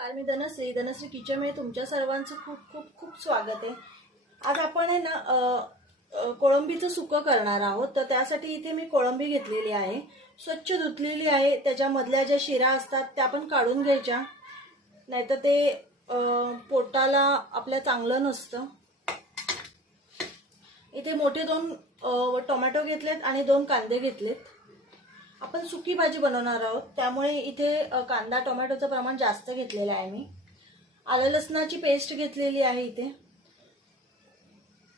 नमस्कार मी धनश्री धनश्री किचनमध्ये तुमच्या सर्वांचं खूप खूप खूप स्वागत आहे. आज आपण आहे ना कोळंबीचं सुकं करणार आहोत. तर त्यासाठी इथे मी कोळंबी घेतलेली आहे. स्वच्छ धुतलेली आहे. त्याच्यामधल्या ज्या शिरा असतात त्या पण काढून घ्यायच्या. नाहीतर ते पोटाला आपल्या चांगलं नसतं. इथे मोठे दोन टोमॅटो घेतलेत आणि दोन कांदे घेतलेत. आपण सुकी भाजी बनवणार आहोत. त्यामुळे इथे कांदा टोमॅटोचं प्रमाण जास्त घेतलेलं आहे मी. आलं लसणाची पेस्ट घेतलेली आहे इथे.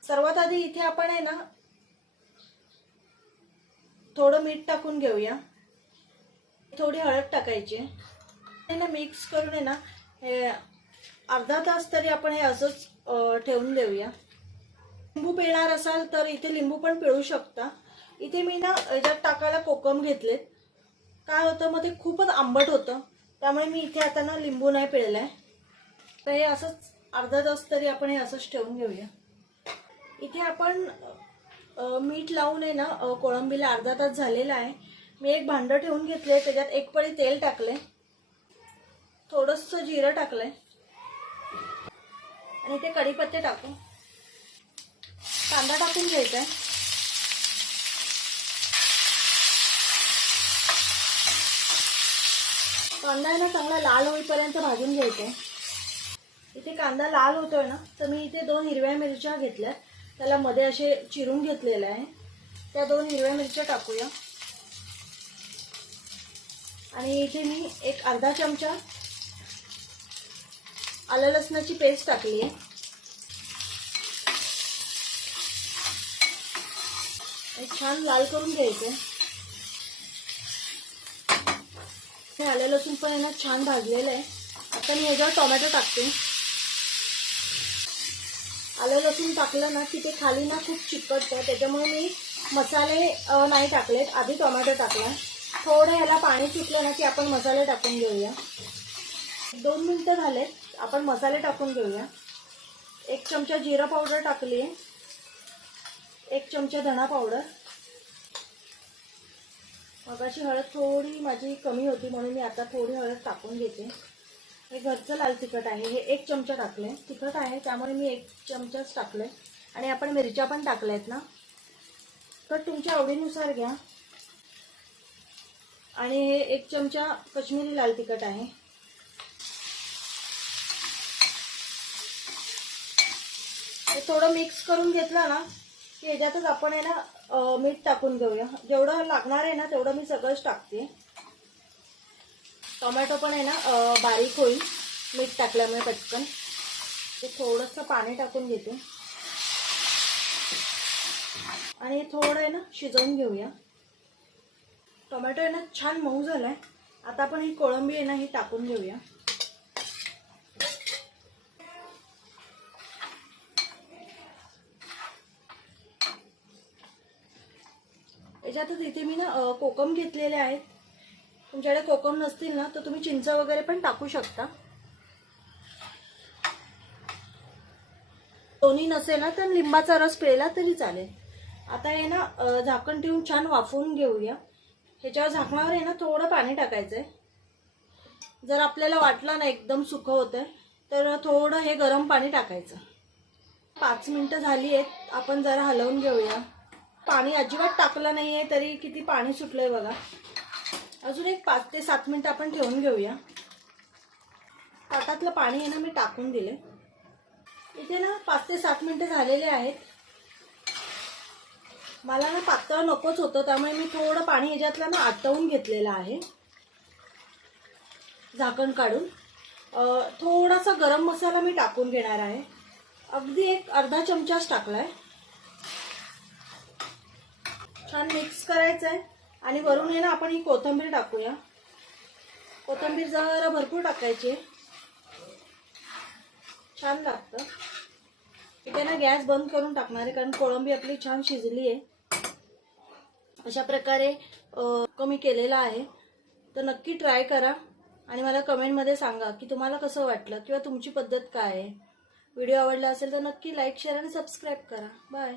सर्वात आधी इथे आपण आहे ना थोडं मीठ टाकून घेऊया. थोडी हळद टाकायची. आहे ना मिक्स करून आहे ना हे अर्धा तास तरी आपण हे असंच ठेवून देऊया. लिंबू पिळणार असाल तर इथे लिंबू पण पिळू शकता. इथे मी ना याच्यात टाकायला कोकम घेतलेत. काय होतं मग ते खूपच आंबट होतं. त्यामुळे मी इथे आता ना लिंबू नाही पिळलाय. तर हे असंच अर्धा तास तरी आपण हे असंच ठेवून घेऊया. इथे आपण मीठ लावून आहे ना कोळंबीला अर्धा तास झालेला आहे. मी एक भांडं ठेवून घेतले त्याच्यात एक पळी तेल टाकले थोडंसं जिरं टाकलंय. आणि ते कढीपत्ते टाकू. कांदा टाकून घ्यायचा आहे कांदा आहे ना चांगला लाल होईपर्यंत भाजून घ्यायचा. आहे इथे कांदा लाल होतोय ना तर मी इथे दोन हिरव्या मिरच्या घेतल्या त्याला मध्ये असे चिरून घेतलेलं आहे. त्या दोन हिरव्या मिरच्या टाकूया. आणि इथे मी एक अर्धा चमचा आलं लसणाची पेस्ट टाकली आहे. छान लाल करून घ्यायचं. हे आले लसूण पण यांना छान भाजलेलं आहे. आता मी ह्याच्यावर टोमॅटो टाकते. आलं लसूण टाकलं ना की ते खाली ना खूप चिकटतं त्याच्यामुळे मी मसाले नाही टाकलेत. आधी टोमॅटो टाकला. थोडं ह्याला पाणी सुटलं ना की आपण मसाले टाकून घेऊया. दोन मिनटं झालेत. आपण मसाले टाकून घेऊया. एक चमचा जिरा पावडर टाकली आहे एक चमचा धणा पावडर. मगाची हळद थोडी माझी कमी होती म्हणून मी आता थोडी हळद टाकून घेते. हे घरचं लाल तिखट आहे हे एक चमचा टाकले तिखट आहे त्यामुळे मी एक चमचाच टाकले आणि आपण मिरच्या पण टाकल्या आहेत ना. तर तुमच्या आवडीनुसार घ्या. आणि हे एक चमचा कश्मीरी लाल तिखट आहे. हे थोडं मिक्स करून घेतलं ना की याच्यातच आपण आहे ना मीठ टाकून घेऊया. जेवढं लागणार आहे ना तेवढं मी सगळंच टाकते. टोमॅटो पण आहे ना बारीक होईल. मीठ टाकल्यामुळे पटकन. ते थोडंसं पाणी टाकून घेते. आणि थोडं आहे ना शिजवून घेऊया. टोमॅटो आहे ना छान मऊ झालाय. आता आपण ही कोळंबी आहे ना ही टाकून घेऊया. याच्यातच इथे मी ना कोकम घेतलेले आहेत. तुमच्याकडे कोकम नसतील ना तर तुम्ही चिंच वगैरे पण टाकू शकता. दोन्ही नसेल ना तर लिंबाचा रस पिळला तरी चालेल. आता हे ना झाकण ठेवून छान वाफवून घेऊया. ह्याच्यावर झाकणावर आहे ना थोडं पाणी टाकायचं आहे जर आपल्याला वाटलं ना एकदम सुकं आहे तर थोडं हे गरम पाणी टाकायचं. पाच मिनटं झाली आहेत. आपण जरा हलवून घेऊया. पाणी अजिबात टाकलं नाही आहे तरी किती पाणी सुटलंय बघा. अजून एक पाच ते सात मिनटं आपण ठेवून घेऊया. ताटातलं पाणी आहे ना मी टाकून दिले इथे ना पाच ते सात मिनटं झालेले आहेत. मला ना पातळ नकोच होतं त्यामुळे मी थोडं पाणी ह्याच्यातलं ना आटवून घेतलेलं आहे. झाकण काढून. थोडासा गरम मसाला मी टाकून घेणार आहे. अगदी एक अर्धा चमचाच टाकला आहे छान मिक्स करायचं आहे आणि वरून आहे ना आपण ही कोथिंबीर टाकूया. कोथिंबीर जरा भरपूर टाकायची आहे. छान लागतं. इथे ना गॅस बंद करून टाकणार आहे कारण कोळंबी आपली छान शिजली आहे. अशा प्रकारे कमी केलेला आहे. तर नक्की ट्राय करा. आणि मला कमेंटमध्ये सांगा की तुम्हाला कसं वाटलं किंवा तुमची पद्धत काय आहे. व्हिडिओ आवडला असेल तर नक्की लाईक शेअर आणि सबस्क्राईब करा. बाय